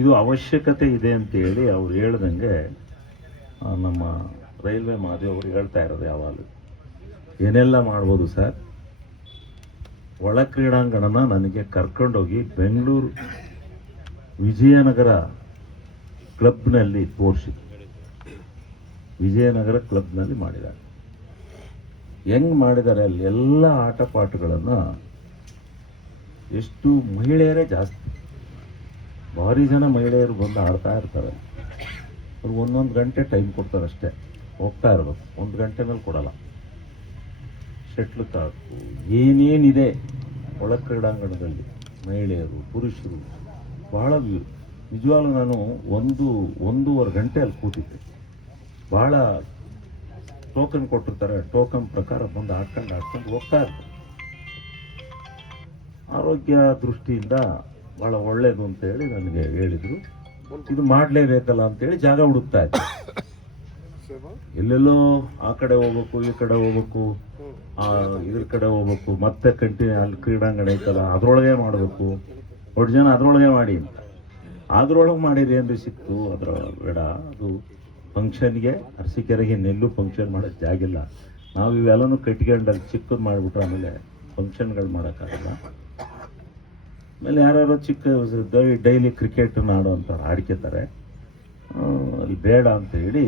ಇದು ಅವಶ್ಯಕತೆ ಇದೆ ಅಂತೇಳಿ ಅವ್ರು ಹೇಳ್ದಂಗೆ ನಮ್ಮ ರೈಲ್ವೆ ಮಾದೇವ್ ಅವರು ಹೇಳ್ತಾ ಇರೋದು ಯಾವಾಗಲೂ ಏನೆಲ್ಲ ಮಾಡ್ಬೋದು ಸರ್. ಒಳ ಕ್ರೀಡಾಂಗಣನ ನನಗೆ ಕರ್ಕೊಂಡೋಗಿ ಬೆಂಗಳೂರು ವಿಜಯನಗರ ಕ್ಲಬ್ನಲ್ಲಿ ತೋರಿಸಿದ್ರು. ವಿಜಯನಗರ ಕ್ಲಬ್ನಲ್ಲಿ ಮಾಡಿದ್ದಾರೆ. ಹೆಂಗೆ ಮಾಡಿದ್ದಾರೆ ಅಲ್ಲಿ ಎಲ್ಲ ಆಟ ಪಾಠಗಳನ್ನು ಎಷ್ಟು ಮಹಿಳೆಯರೇ ಜಾಸ್ತಿ, ಭಾರಿ ಜನ ಮಹಿಳೆಯರು ಬಂದು ಆಡ್ತಾ ಇರ್ತಾರೆ. ಅವ್ರು ಒಂದೊಂದು ಗಂಟೆ ಟೈಮ್ ಕೊಡ್ತಾರೆ ಅಷ್ಟೇ, ಹೋಗ್ತಾ ಇರಬೇಕು. 1 ಗಂಟೆ ಮೇಲೆ ಕೊಡಲ್ಲ. ಶಟ್ಲ್ ಕಾಕು ಏನೇನಿದೆ ಒಳ ಕ್ರೀಡಾಂಗಣದಲ್ಲಿ ಮಹಿಳೆಯರು ಪುರುಷರು ಭಾಳ ನಿಜವಾಗ್ಲೂ ನಾನು ಒಂದೂವರೆ ಗಂಟೆ ಅಲ್ಲಿ ಕೂತಿದ್ದೆ. ಭಾಳ ಟೋಕನ್ ಕೊಟ್ಟಿರ್ತಾರೆ, ಟೋಕನ್ ಪ್ರಕಾರ ಬಂದು ಆಡ್ಕೊಂಡು ಹೋಗ್ತಾ ಇರ್ತಾರೆ. ಆರೋಗ್ಯ ದೃಷ್ಟಿಯಿಂದ ಭಾಳ ಒಳ್ಳೆಯದು ಅಂತೇಳಿ ನನಗೆ ಹೇಳಿದರು. ಇದು ಮಾಡಲೇಬೇಕಲ್ಲ ಅಂತೇಳಿ ಜಾಗ ಹುಡುಕ್ತಾ ಇದ್ದೆ. ಎಲ್ಲೆಲ್ಲೋ ಆ ಕಡೆ ಹೋಗ್ಬೇಕು, ಈ ಕಡೆ ಹೋಗ್ಬೇಕು, ಇದ್ರ ಕಡೆ ಹೋಗ್ಬೇಕು, ಮತ್ತೆ ಕಂಟಿನ್ಯೂ ಅಲ್ಲಿ ಕ್ರೀಡಾಂಗಣ ಐತಲ್ಲ ಅದರೊಳಗೆ ಮಾಡಬೇಕು. ಒಟ್ಟು ಜನ ಅದರೊಳಗೆ ಮಾಡಿ ಅಂತ ಅದ್ರೊಳಗೆ ಮಾಡಿರಿ ಏನ್ರಿ ಸಿಕ್ತು. ಅದರ ಬೇಡ, ಅದು ಫಂಕ್ಷನ್ಗೆ ಅರಸೀಕೆರೆಗೆ ನೆಲ್ಲು ಫಂಕ್ಷನ್ ಮಾಡೋಕ್ಕೆ ಜಾಗಿಲ್ಲ. ನಾವು ಇವೆಲ್ಲನೂ ಕಟ್ಕೊಂಡಲ್ಲಿ ಚಿಕ್ಕದು ಮಾಡಿಬಿಟ್ರೆ ಆಮೇಲೆ ಫಂಕ್ಷನ್ಗಳು ಮಾಡೋಕ್ಕಾಗಲ್ಲ. ಆಮೇಲೆ ಯಾರ್ಯಾರೋ ಚಿಕ್ಕ ಡೈಲಿ ಕ್ರಿಕೆಟನ್ನು ಆಡೋವಂಥವ್ರು ಆಡ್ಕೊತಾರೆ, ಅಲ್ಲಿ ಬೇಡ ಅಂತ ಹೇಳಿ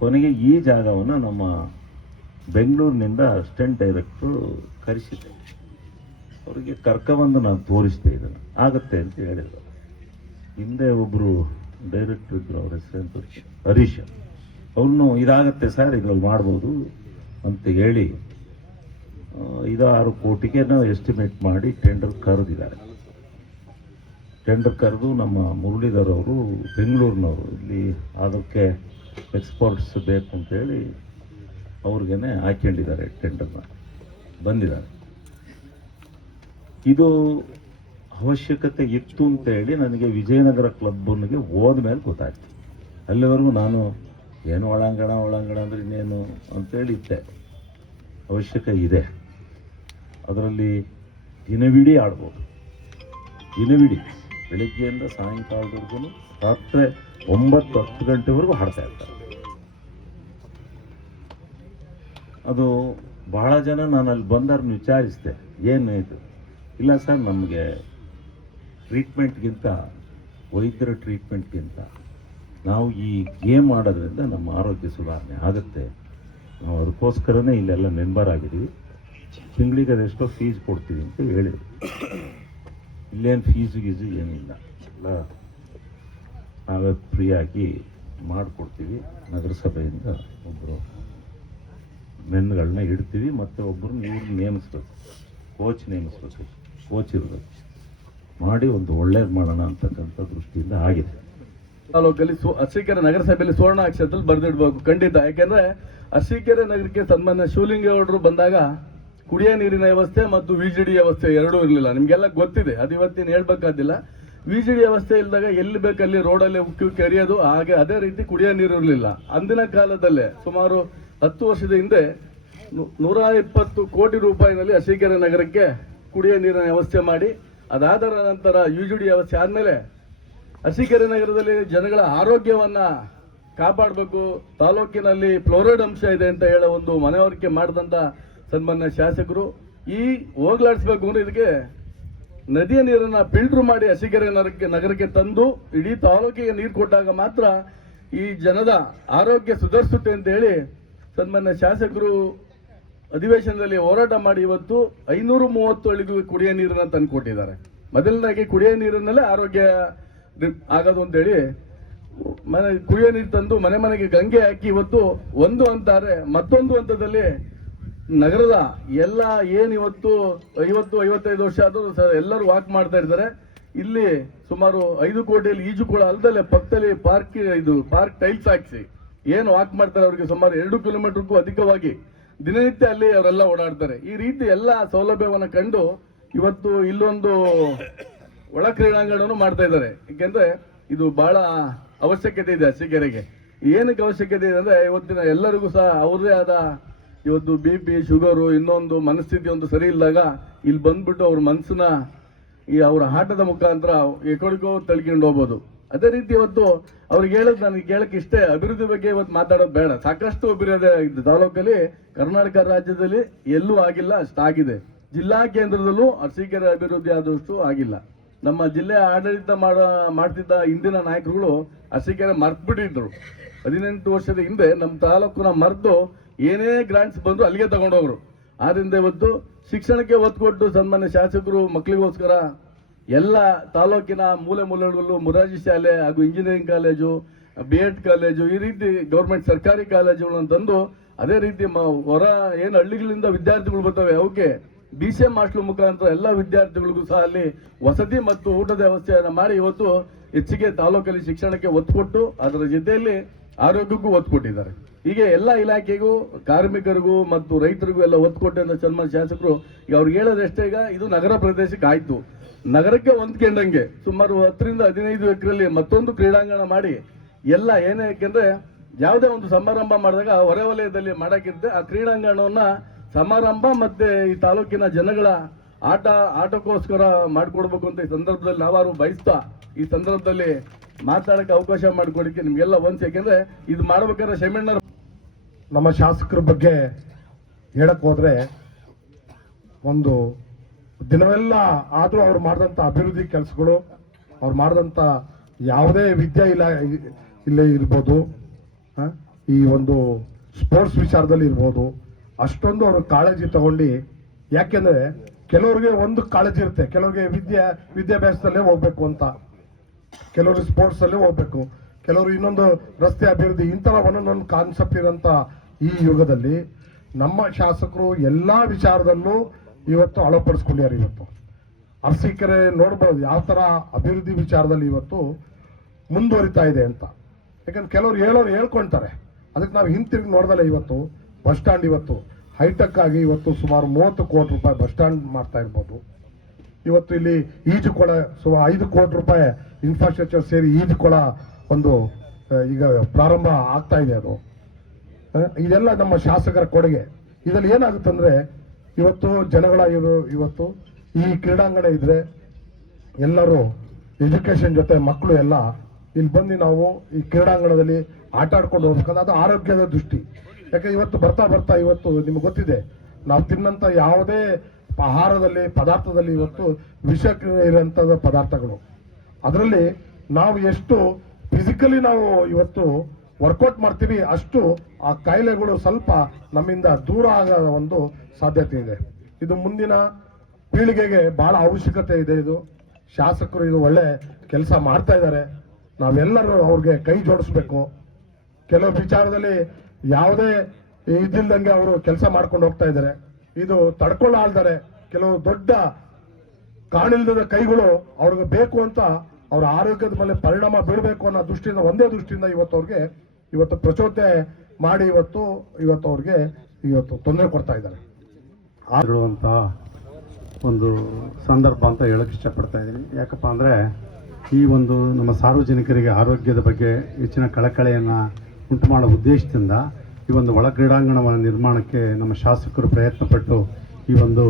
ಕೊನೆಗೆ ಈ ಜಾಗವನ್ನು ನಮ್ಮ ಬೆಂಗಳೂರಿನಿಂದ ಅಸಿಸ್ಟೆಂಟ್ ಡೈರೆಕ್ಟ್ರು ಕರೆಸಿದ್ದೆ. ಅವರಿಗೆ ಕರ್ಕೊಬಂದು ನಾನು ತೋರಿಸ್ದೆ, ಇದನ್ನು ಆಗುತ್ತೆ ಅಂತ ಹೇಳಿದರು. ಹಿಂದೆ ಒಬ್ಬರು ಡೈರೆಕ್ಟ್ರ್ ಇದ್ದರು, ಅವ್ರ ಹೆಸರು ಹರೀಶ್. ಅವ್ರನ್ನು ಇದಾಗುತ್ತೆ ಸರ್, ಇದ್ರಲ್ಲಿ ಮಾಡ್ಬೋದು ಅಂತ ಹೇಳಿ 5-6 ಕೋಟಿಗೆ ನಾವು ಎಸ್ಟಿಮೇಟ್ ಮಾಡಿ ಟೆಂಡರ್ ಕರೆದಿದ್ದಾರೆ. ಟೆಂಡರ್ ಕರೆದು ನಮ್ಮ ಮುರಳೀಧರ್ ಅವರು ಬೆಂಗಳೂರಿನವರು ಇಲ್ಲಿ ಅದಕ್ಕೆ ಎಕ್ಸ್ಪರ್ಟ್ಸ್ ಬೇಕು ಅಂತೇಳಿ ಅವ್ರಿಗೇ ಹಾಕ್ಕೊಂಡಿದ್ದಾರೆ, ಟೆಂಡರ್ನ ಬಂದಿದ್ದಾರೆ. ಇದು ಅವಶ್ಯಕತೆ ಇತ್ತು ಅಂತೇಳಿ ನನಗೆ ವಿಜಯನಗರ ಕ್ಲಬ್ನಿಗೆ ಹೋದ ಮೇಲೆ ಗೊತ್ತಾಯ್ತು. ಅಲ್ಲಿವರೆಗೂ ನಾನು ಏನು ಒಳಾಂಗಣ ಅಂದರೆ ಇನ್ನೇನು ಅಂತೇಳಿ ಇದ್ದೆ. ಅವಶ್ಯಕ ಇದೆ, ಅದರಲ್ಲಿ ದಿನವಿಡೀ ಆಡ್ಬೋದು. ದಿನವಿಡೀ ಬೆಳಿಗ್ಗೆಯಿಂದ ಸಾಯಂಕಾಲದವರೆಗೂ ರಾತ್ರಿ 9-10 ಗಂಟೆವರೆಗೂ ಆಡ್ತಾ ಇರ್ತಾರೆ. ಅದು ಭಾಳ ಜನ ನಾನು ಅಲ್ಲಿ ಬಂದವ್ರನ್ನ ವಿಚಾರಿಸಿದೆ, ಏನು ಇದು? ಇಲ್ಲ ಸರ್, ನಮಗೆ ಟ್ರೀಟ್ಮೆಂಟ್ಗಿಂತ, ವೈದ್ಯರ ಟ್ರೀಟ್ಮೆಂಟ್ಗಿಂತ ನಾವು ಈ ಗೇಮ್ ಆಡೋದ್ರಿಂದ ನಮ್ಮ ಆರೋಗ್ಯ ಸುಧಾರಣೆ ಆಗುತ್ತೆ. ನಾವು ಅದಕ್ಕೋಸ್ಕರನೇ ಇಲ್ಲೆಲ್ಲ ಮೆಂಬರ್ ಆಗಿದ್ದೀವಿ. ತಿಂಗಳಿಗೆ ಅದೆಷ್ಟೋ ಫೀಸ್ ಕೊಡ್ತೀವಿ ಅಂತ ಹೇಳಿದ್ರು. ಇಲ್ಲೇನು ಫೀಸು ಏನಿಲ್ಲ, ಎಲ್ಲ ನಾವೇ ಫ್ರೀಯಾಗಿ ಮಾಡಿಕೊಡ್ತೀವಿ. ನಗರಸಭೆಯಿಂದ ಒಬ್ಬರು ಮೆನ್ಗಳನ್ನ ಇಡ್ತೀವಿ, ಮತ್ತು ಒಬ್ಬರನ್ನ ಇವ್ರನ್ನ ನೇಮಿಸ್ಬೇಕು, ಕೋಚ್ ಇರಬೇಕು. ಮಾಡಿ ಒಂದು ಒಳ್ಳೇದು ಮಾಡೋಣ ಅಂತಕ್ಕಂಥ ದೃಷ್ಟಿಯಿಂದ ಆಗಿದೆ. ತಾಲೂಕಲ್ಲಿ ಅರಸೀಕೆರೆ ನಗರಸಭೆಯಲ್ಲಿ ಸುವರ್ಣ ಅಕ್ಷರದಲ್ಲಿ ಬರೆದಿಡ್ಬೇಕು ಖಂಡಿತ. ಯಾಕೆಂದ್ರೆ ಅರಸೀಕೆರೆ ನಗರಕ್ಕೆ ಸನ್ಮಾನ್ಯ ಶಿವಲಿಂಗೇಗೌಡರು ಬಂದಾಗ ಕುಡಿಯೋ ನೀರಿನ ವ್ಯವಸ್ಥೆ ಮತ್ತು ವಿಜಿಡಿ ವ್ಯವಸ್ಥೆ ಎರಡೂ ಇರಲಿಲ್ಲ. ನಿಮಗೆಲ್ಲ ಗೊತ್ತಿದೆ, ಅದು ಇವತ್ತಿನ ಹೇಳ್ಬೇಕಾದಿಲ್ಲ. ವಿಜಿಡಿ ವ್ಯವಸ್ಥೆ ಇಲ್ಲದಾಗ ಎಲ್ಲಿ ಬೇಕಲ್ಲಿ ರೋಡಲ್ಲಿ ಉಕ್ಕಿ ಎರಿಯೋದು, ಹಾಗೆ ಅದೇ ರೀತಿ ಕುಡಿಯೋ ನೀರು ಇರಲಿಲ್ಲ. ಅಂದಿನ ಕಾಲದಲ್ಲೇ ಸುಮಾರು 10 ವರ್ಷದ ಹಿಂದೆ 120 ಕೋಟಿ ರೂಪಾಯಿನಲ್ಲಿ ಅರಸೀಕೆರೆ ನಗರಕ್ಕೆ ಕುಡಿಯೋ ನೀರಿನ ವ್ಯವಸ್ಥೆ ಮಾಡಿ, ಅದಾದ ನಂತರ ವಿಜಿಡಿ ವ್ಯವಸ್ಥೆ ಆದಮೇಲೆ ಅರಸೀಕೆರೆ ನಗರದಲ್ಲಿ ಜನಗಳ ಆರೋಗ್ಯವನ್ನ ಕಾಪಾಡಬೇಕು, ತಾಲೂಕಿನಲ್ಲಿ ಫ್ಲೋರೈಡ್ ಅಂಶ ಇದೆ ಅಂತ ಹೇಳೋ ಒಂದು ಮನವರಿಕೆ ಮಾಡಿದಂಥ ಸನ್ಮಾನ್ಯ ಶಾಸಕರು ಈ ಹೋಗ್ಲಾಡಿಸ್ಬೇಕು ಅಂದ್ರೆ ಇದಕ್ಕೆ ನದಿಯ ನೀರನ್ನು ಫಿಲ್ಟರ್ ಮಾಡಿ ಅರಸೀಕೆರೆ ನಗರಕ್ಕೆ ತಂದು ಇಡೀ ತಾಲೂಕಿಗೆ ನೀರು ಕೊಟ್ಟಾಗ ಮಾತ್ರ ಈ ಜನದ ಆರೋಗ್ಯ ಸುಧಾರಿಸುತ್ತೆ ಅಂತ ಹೇಳಿ ಸನ್ಮಾನ್ಯ ಶಾಸಕರು ಅಧಿವೇಶನದಲ್ಲಿ ಹೋರಾಟ ಮಾಡಿ ಇವತ್ತು 530 ಹಳ್ಳಿಗೂ ಕುಡಿಯೋ ನೀರನ್ನು ತಂದು ಕೊಟ್ಟಿದ್ದಾರೆ. ಮೊದಲನೇಗೆ ಕುಡಿಯೋ ನೀರಿನಲ್ಲೇ ಆರೋಗ್ಯ ಆಗೋದು ಅಂತೇಳಿ ಕುಡಿಯೋ ನೀರು ತಂದು ಮನೆಗೆ ಗಂಗೆ ಹಾಕಿ ಇವತ್ತು ಒಂದು ಅಂತಾರೆ. ಮತ್ತೊಂದು ಹಂತದಲ್ಲಿ ನಗರದ ಎಲ್ಲ ಏನಿವತ್ತು 50-55 ವರ್ಷ ಆದರೂ ಎಲ್ಲರೂ ವಾಕ್ ಮಾಡ್ತಾ ಇದ್ದಾರೆ. ಇಲ್ಲಿ ಸುಮಾರು 5 ಕೋಟಿಯಲ್ಲಿ ಈಜುಕೊಳ ಅಲ್ಲದಲ್ಲೇ ಪಕ್ಕದಲ್ಲಿ ಪಾರ್ಕ್ ಟೈಲ್ಸ್ ಹಾಕಿಸಿ ಏನು ವಾಕ್ ಮಾಡ್ತಾರೆ, ಅವರಿಗೆ ಸುಮಾರು 2 ಕಿಲೋಮೀಟರ್ಗೂ ಅಧಿಕವಾಗಿ ದಿನನಿತ್ಯ ಅಲ್ಲಿ ಅವರೆಲ್ಲ ಓಡಾಡ್ತಾರೆ. ಈ ರೀತಿ ಎಲ್ಲ ಸೌಲಭ್ಯವನ್ನು ಕಂಡು ಇವತ್ತು ಇಲ್ಲೊಂದು ಒಳ ಕ್ರೀಡಾಂಗಣವನ್ನು ಮಾಡ್ತಾ ಇದ್ದಾರೆ. ಯಾಕೆಂದ್ರೆ ಇದು ಬಹಳ ಅವಶ್ಯಕತೆ ಇದೆ ಅರಸೀಕೆರೆಗೆ. ಏನಕ್ಕೆ ಅವಶ್ಯಕತೆ ಇದೆ ಅಂದ್ರೆ ಇವತ್ತಿನ ಎಲ್ಲರಿಗೂ ಸಹ ಅವ್ರದೇ ಆದ ಇವತ್ತು BP, ಶುಗರು, ಇನ್ನೊಂದು ಮನಸ್ಥಿತಿ ಒಂದು ಸರಿ ಇಲ್ಲದಾಗ ಇಲ್ಲಿ ಬಂದ್ಬಿಟ್ಟು ಅವ್ರ ಮನಸ್ಸನ್ನ ಈ ಅವರ ಆಟದ ಮುಖಾಂತರ ಎಕಡಿಕೋ ತಳ್ಕೊಂಡು ಹೋಗ್ಬೋದು. ಅದೇ ರೀತಿ ಇವತ್ತು ಅವ್ರಿಗೆ ಹೇಳೋದು ನನಗೆ ಕೇಳಕ್ಕೆ ಇಷ್ಟೇ, ಅಭಿವೃದ್ಧಿ ಬಗ್ಗೆ ಇವತ್ತು ಮಾತಾಡೋದು ಬೇಡ. ಸಾಕಷ್ಟು ಅಭಿವೃದ್ಧಿ ಆಗಿದೆ ತಾಲೂಕಲ್ಲಿ, ಕರ್ನಾಟಕ ರಾಜ್ಯದಲ್ಲಿ ಎಲ್ಲೂ ಆಗಿಲ್ಲ ಅಷ್ಟಾಗಿದೆ. ಜಿಲ್ಲಾ ಕೇಂದ್ರದಲ್ಲೂ ಅರಸೀಕೆರೆ ಅಭಿವೃದ್ಧಿ ಆದಷ್ಟು ಆಗಿಲ್ಲ. ನಮ್ಮ ಜಿಲ್ಲೆ ಆಡಳಿತ ಮಾಡ್ತಿದ್ದ ಹಿಂದಿನ ನಾಯಕರುಗಳು ಅರಸೀಕೆರೆ ಮರ್ತ್ಬಿಟ್ಟಿದ್ರು. 18 ವರ್ಷದ ಹಿಂದೆ ನಮ್ಮ ತಾಲೂಕನ್ನ ಮರೆತು ಏನೇ ಗ್ರಾಂಟ್ಸ್ ಬಂದ್ರು ಅಲ್ಲಿಗೆ ತಗೊಂಡೋಗ್ರು. ಆದ್ರಿಂದ ಇವತ್ತು ಶಿಕ್ಷಣಕ್ಕೆ ಒತ್ತು ಕೊಟ್ಟು ಸನ್ಮಾನ್ಯ ಶಾಸಕರು ಮಕ್ಕಳಿಗೋಸ್ಕರ ಎಲ್ಲ ತಾಲೂಕಿನ ಮೂಲೆ ಮೂಲೆಗಳಲ್ಲೂ ಮೊರಾರ್ಜಿ ಶಾಲೆ ಹಾಗೂ ಇಂಜಿನಿಯರಿಂಗ್ ಕಾಲೇಜು, BEd ಕಾಲೇಜು, ಈ ರೀತಿ ಗೌರ್ಮೆಂಟ್ ಸರ್ಕಾರಿ ಕಾಲೇಜುಗಳನ್ನು ತಂದು, ಅದೇ ರೀತಿ ಹೊರ ಏನು ಹಳ್ಳಿಗಳಿಂದ ವಿದ್ಯಾರ್ಥಿಗಳು ಬರ್ತವೆ ಅವಕ್ಕೆ BCM ಹಾಸ್ಟೆಲ್ ಮುಖಾಂತರ ಎಲ್ಲ ವಿದ್ಯಾರ್ಥಿಗಳಿಗೂ ಸಹ ಅಲ್ಲಿ ವಸತಿ ಮತ್ತು ಊಟದ ವ್ಯವಸ್ಥೆಯನ್ನು ಮಾಡಿ ಇವತ್ತು ಹೆಚ್ಚಿಗೆ ತಾಲೂಕಲ್ಲಿ ಶಿಕ್ಷಣಕ್ಕೆ ಒತ್ತು ಕೊಟ್ಟು ಅದರ ಜೊತೆಯಲ್ಲಿ ಆರೋಗ್ಯಕ್ಕೂ ಒತ್ತು ಕೊಟ್ಟಿದ್ದಾರೆ. ಹೀಗೆ ಎಲ್ಲ ಇಲಾಖೆಗೂ, ಕಾರ್ಮಿಕರಿಗೂ ಮತ್ತು ರೈತರಿಗೂ ಎಲ್ಲ ಒತ್ತು ಕೊಟ್ಟಂತ ಸನ್ಮಾನ್ಯ ಶಾಸಕರು ಈಗ ಅವ್ರಿಗೆ ಹೇಳೋದಷ್ಟೇ. ಈಗ ಇದು ನಗರ ಪ್ರದೇಶಕ್ಕೆ ಆಯ್ತು, ನಗರಕ್ಕೆ ಹೊಂದ್ಕೊಂಡಂಗೆ ಸುಮಾರು 10 ರಿಂದ 15 ಎಕರೆಯಲ್ಲಿ ಮತ್ತೊಂದು ಕ್ರೀಡಾಂಗಣ ಮಾಡಿ ಎಲ್ಲ ಏನೇ, ಯಾಕೆಂದ್ರೆ ಯಾವುದೇ ಒಂದು ಸಮಾರಂಭ ಮಾಡಿದಾಗ ಹೊರವಲಯದಲ್ಲಿ ಮಾಡಕ್ಕಿರುತ್ತೆ, ಆ ಕ್ರೀಡಾಂಗಣವನ್ನ ಸಮಾರಂಭ ಮತ್ತೆ ಈ ತಾಲೂಕಿನ ಜನಗಳ ಆಟಕ್ಕೋಸ್ಕರ ಮಾಡಿಕೊಡ್ಬೇಕು ಅಂತ ಈ ಸಂದರ್ಭದಲ್ಲಿ ನಾವಾರು ಬಯಸ್ತಾ ಈ ಸಂದರ್ಭದಲ್ಲಿ ಮಾತಾಡಕ್ಕೆ ಅವಕಾಶ ಮಾಡಿಕೊಡಕ್ಕೆ ನಿಮ್ಗೆಲ್ಲ ಒಂದ್ಸಿ. ಯಾಕೆಂದ್ರೆ ಇದು ಮಾಡ್ಬೇಕಾದ್ರೆ ಶಮಣ್ಣರು ನಮ್ಮ ಶಾಸಕರ ಬಗ್ಗೆ ಹೇಳಕ್ ಹೋದ್ರೆ ಒಂದು ದಿನವೆಲ್ಲ ಆದರೂ ಅವ್ರು ಮಾಡಿದಂಥ ಅಭಿವೃದ್ಧಿ ಕೆಲಸಗಳು, ಅವ್ರು ಮಾಡಿದಂಥ ಯಾವುದೇ ವಿದ್ಯಾ ಇಲ್ಲೇ ಇರ್ಬೋದು, ಈ ಒಂದು ಸ್ಪೋರ್ಟ್ಸ್ ವಿಚಾರದಲ್ಲಿ ಇರ್ಬೋದು, ಅಷ್ಟೊಂದು ಅವರು ಕಾಳಜಿ ತಗೊಂಡು. ಯಾಕೆಂದ್ರೆ ಕೆಲವ್ರಿಗೆ ಒಂದು ಕಾಳಜಿ ಇರುತ್ತೆ, ಕೆಲವ್ರಿಗೆ ವಿದ್ಯಾಭ್ಯಾಸದಲ್ಲೇ ಹೋಗ್ಬೇಕು ಅಂತ, ಕೆಲವರು ಸ್ಪೋರ್ಟ್ಸ್ ಅಲ್ಲೇ ಹೋಗ್ಬೇಕು, ಕೆಲವರು ಇನ್ನೊಂದು ರಸ್ತೆ ಅಭಿವೃದ್ಧಿ, ಇಂತರ ಒಂದೊಂದೊಂದು ಕಾನ್ಸೆಪ್ಟ್ ಇರೋಂಥ ಈ ಯುಗದಲ್ಲಿ ನಮ್ಮ ಶಾಸಕರು ಎಲ್ಲಾ ವಿಚಾರದಲ್ಲೂ ಇವತ್ತು ಅಳವಡಿಸ್ಕೊಂಡಿದ್ದಾರೆ. ಇವತ್ತು ಅರಸೀಕೆರೆ ನೋಡ್ಬೋದು ಯಾವ ತರ ಅಭಿವೃದ್ಧಿ ವಿಚಾರದಲ್ಲಿ ಇವತ್ತು ಮುಂದುವರಿತಾ ಇದೆ ಅಂತ. ಯಾಕಂದ್ರೆ ಕೆಲವರು ಹೇಳ್ಕೊಂತಾರೆ, ಅದಕ್ಕೆ ನಾವು ಹಿಂತಿರುಗಿ ನೋಡ್ದಲ್ಲ. ಇವತ್ತು ಬಸ್ ಸ್ಟ್ಯಾಂಡ್ ಇವತ್ತು ಹೈಟೆಕ್ ಆಗಿ ಇವತ್ತು ಸುಮಾರು 30 ಕೋಟಿ ರೂಪಾಯಿ ಬಸ್ ಸ್ಟ್ಯಾಂಡ್ ಮಾಡ್ತಾ ಇರ್ಬೋದು. ಇವತ್ತು ಇಲ್ಲಿ ಈಜುಕೊಳ ಸುಮಾರು 5 ಕೋಟಿ ರೂಪಾಯಿ ಇನ್ಫ್ರಾಸ್ಟ್ರಕ್ಚರ್ ಸೇರಿ ಈಜುಕೊಳ ಒಂದು ಈಗ ಪ್ರಾರಂಭ ಆಗ್ತಾ ಇದೆ. ಅದು ಇದೆಲ್ಲ ನಮ್ಮ ಶಾಸಕರ ಕೊಡುಗೆ. ಇದರಲ್ಲಿ ಏನಾಗುತ್ತಂದ್ರೆ ಇವತ್ತು ಜನಗಳ ಇವತ್ತು ಈ ಕ್ರೀಡಾಂಗಣ ಇದ್ರೆ ಎಲ್ಲರೂ ಎಜುಕೇಶನ್ ಜೊತೆ ಮಕ್ಕಳು ಎಲ್ಲ ಇಲ್ಲಿ ಬಂದು ನಾವು ಈ ಕ್ರೀಡಾಂಗಣದಲ್ಲಿ ಆಟ ಆಡ್ಕೊಂಡು ಹೋಗ್ಬೇಕಂದ್ರೆ ಅದು ಆರೋಗ್ಯದ ದೃಷ್ಟಿ. ಯಾಕೆ ಇವತ್ತು ಬರ್ತಾ ಇವತ್ತು ನಿಮ್ಗೆ ಗೊತ್ತಿದೆ, ನಾವು ತಿನ್ನಂತ ಯಾವುದೇ ಆಹಾರದಲ್ಲಿ ಪದಾರ್ಥದಲ್ಲಿ ಇವತ್ತು ವಿಷ ಇರೋಂಥದ್ದು ಪದಾರ್ಥಗಳು. ಅದರಲ್ಲಿ ನಾವು ಎಷ್ಟು ಫಿಸಿಕಲಿ ನಾವು ಇವತ್ತು ವರ್ಕೌಟ್ ಮಾಡ್ತೀವಿ ಅಷ್ಟು ಆ ಕಾಯಿಲೆಗಳು ಸ್ವಲ್ಪ ನಮ್ಮಿಂದ ದೂರ ಆಗೋ ಒಂದು ಸಾಧ್ಯತೆ ಇದೆ. ಇದು ಮುಂದಿನ ಪೀಳಿಗೆಗೆ ಬಹಳ ಅವಶ್ಯಕತೆ ಇದೆ. ಇದು ಶಾಸಕರು ಇದು ಒಳ್ಳೆ ಕೆಲಸ ಮಾಡ್ತಾ ಇದ್ದಾರೆ, ನಾವೆಲ್ಲರೂ ಅವ್ರಿಗೆ ಕೈ ಜೋಡಿಸ್ಬೇಕು. ಕೆಲವು ವಿಚಾರದಲ್ಲಿ ಯಾವುದೇ ಇದಿಲ್ದಂಗೆ ಅವರು ಕೆಲಸ ಮಾಡ್ಕೊಂಡು ಹೋಗ್ತಾ ಇದ್ದಾರೆ. ಇದು ತಡ್ಕೊಳ್ಳಾಲ್ದರೆ ಕೆಲವು ದೊಡ್ಡ ಕಾಣಿಲ್ದದ ಕೈಗಳು ಅವ್ರಿಗೆ ಬೇಕು ಅಂತ ಅವ್ರ ಆರೋಗ್ಯದ ಮೇಲೆ ಪರಿಣಾಮ ಬೀಳಬೇಕು ಅನ್ನೋ ದೃಷ್ಟಿಯಿಂದ, ಒಂದೇ ದೃಷ್ಟಿಯಿಂದ ಇವತ್ತು ಪ್ರಚೋದನೆ ಮಾಡಿ ಇವತ್ತು ಅವ್ರಿಗೆ ತೊಂದರೆ ಕೊಡ್ತಾ ಇದ್ದಾರೆ. ಆಗಿರುವಂಥ ಒಂದು ಸಂದರ್ಭ ಅಂತ ಹೇಳಕ್ಕೆ ಇಷ್ಟಪಡ್ತಾ ಇದ್ದೀನಿ. ಯಾಕಪ್ಪ ಅಂದರೆ ಈ ಒಂದು ನಮ್ಮ ಸಾರ್ವಜನಿಕರಿಗೆ ಆರೋಗ್ಯದ ಬಗ್ಗೆ ಹೆಚ್ಚಿನ ಕಳಕಳಿಯನ್ನು ಉಂಟು ಮಾಡೋ ಉದ್ದೇಶದಿಂದ ಈ ಒಂದು ಒಳ ಕ್ರೀಡಾಂಗಣವನ್ನು ನಿರ್ಮಾಣಕ್ಕೆ ನಮ್ಮ ಶಾಸಕರು ಪ್ರಯತ್ನಪಟ್ಟು ಈ ಒಂದು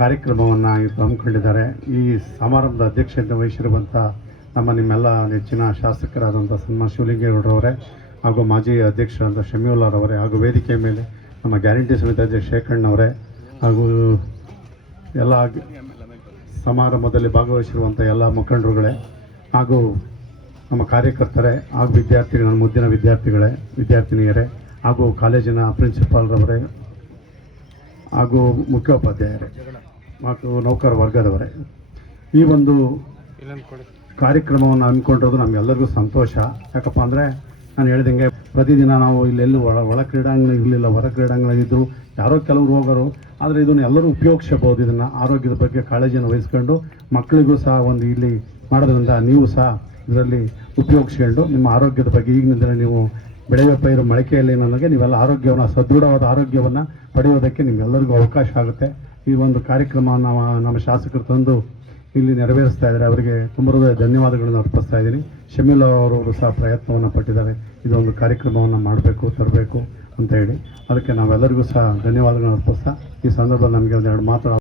ಕಾರ್ಯಕ್ರಮವನ್ನು ಹಮ್ಮಿಕೊಂಡಿದ್ದಾರೆ. ಈ ಸಮಾರಂಭದ ಅಧ್ಯಕ್ಷತೆ ವಹಿಸಿರುವಂಥ ನಿಮ್ಮೆಲ್ಲ ನೆಚ್ಚಿನ ಶಾಸಕರಾದಂಥ ಸನ್ಮಾನ್ಯ ಶಿವಲಿಂಗೇಗೌಡರವರೇ ಹಾಗೂ ಮಾಜಿ ಅಧ್ಯಕ್ಷರಾದ ಶಮೀವುಲ್ಲಾರವರೇ ಹಾಗೂ ವೇದಿಕೆ ಮೇಲೆ ನಮ್ಮ ಗ್ಯಾರಂಟಿ ಸಮಿತಿ ಅಧ್ಯಕ್ಷ ಶೇಖಣ್ಣವರೇ ಹಾಗೂ ಎಲ್ಲ ಸಮಾರಂಭದಲ್ಲಿ ಭಾಗವಹಿಸಿರುವಂಥ ಎಲ್ಲ ಮುಖಂಡರುಗಳೇ ಹಾಗೂ ನಮ್ಮ ಕಾರ್ಯಕರ್ತರೇ ಹಾಗೂ ವಿದ್ಯಾರ್ಥಿಗಳ ಮುದ್ದಿನ ವಿದ್ಯಾರ್ಥಿನಿಯರೇ ಹಾಗೂ ಕಾಲೇಜಿನ ಪ್ರಿನ್ಸಿಪಾಲ್ರವರೇ ಹಾಗೂ ಮುಖ್ಯೋಪಾಧ್ಯಾಯರೇ ಹಾಗೂ ನೌಕರ ವರ್ಗದವರೇ, ಈ ಒಂದು ಕಾರ್ಯಕ್ರಮವನ್ನು ಹಮ್ಮಿಕೊಂಡಿರೋದು ನಮಗೆಲ್ಲರಿಗೂ ಸಂತೋಷ. ಯಾಕಪ್ಪ ಅಂದರೆ ನಾನು ಹೇಳ್ದಂಗೆ ಪ್ರತಿದಿನ ನಾವು ಇಲ್ಲೆಲ್ಲೂ ಒಳ ಕ್ರೀಡಾಂಗಣ ಇರಲಿಲ್ಲ, ಹೊರ ಕ್ರೀಡಾಂಗಣ ಇದ್ದರು, ಯಾರೋ ಕೆಲವರು ಹೋಗೋರು. ಆದರೆ ಇದನ್ನು ಎಲ್ಲರೂ ಉಪಯೋಗಿಸಬಹುದು. ಇದನ್ನು ಆರೋಗ್ಯದ ಬಗ್ಗೆ ಕಾಳಜಿಯನ್ನು ವಹಿಸ್ಕೊಂಡು ಮಕ್ಕಳಿಗೂ ಸಹ ಒಂದು ಇಲ್ಲಿ ಮಾಡೋದ್ರಿಂದ ನೀವು ಸಹ ಇದರಲ್ಲಿ ಉಪಯೋಗಿಸ್ಕೊಂಡು ನಿಮ್ಮ ಆರೋಗ್ಯದ ಬಗ್ಗೆ ಈಗಿನಿಂದಲೇ ನೀವು ಬೆಳೆಯುವ ಪೈರು ಮೊಳಕೆಯಲ್ಲಿ ನನಗೆ ನೀವೆಲ್ಲ ಆರೋಗ್ಯವನ್ನು, ಸದೃಢವಾದ ಆರೋಗ್ಯವನ್ನು ಪಡೆಯೋದಕ್ಕೆ ನಿಮ್ಮೆಲ್ಲರಿಗೂ ಅವಕಾಶ ಆಗುತ್ತೆ. ಈ ಒಂದು ಕಾರ್ಯಕ್ರಮವನ್ನು ನಮ್ಮ ಶಾಸಕರು ತಂದು ಇಲ್ಲಿ ನೆರವೇರಿಸ್ತಾ ಇದ್ದಾರೆ. ಅವರಿಗೆ ತುಂಬ ಹೃದಯ ಧನ್ಯವಾದಗಳನ್ನು ಅರ್ಪಿಸ್ತಾ ಇದ್ದೀನಿ. ಶಮೀಲ್ ಅವರವರು ಸಹ ಪ್ರಯತ್ನವನ್ನು ಪಟ್ಟಿದ್ದಾರೆ ಇದೊಂದು ಕಾರ್ಯಕ್ರಮವನ್ನು ತರಬೇಕು ಅಂತ ಹೇಳಿ. ಅದಕ್ಕೆ ನಾವೆಲ್ಲರಿಗೂ ಸಹ ಧನ್ಯವಾದಗಳನ್ನು ಅರ್ಪಿಸ್ತಾ ಈ ಸಂದರ್ಭದಲ್ಲಿ ನಮಗೆ ಒಂದೆರಡು ಮಾತು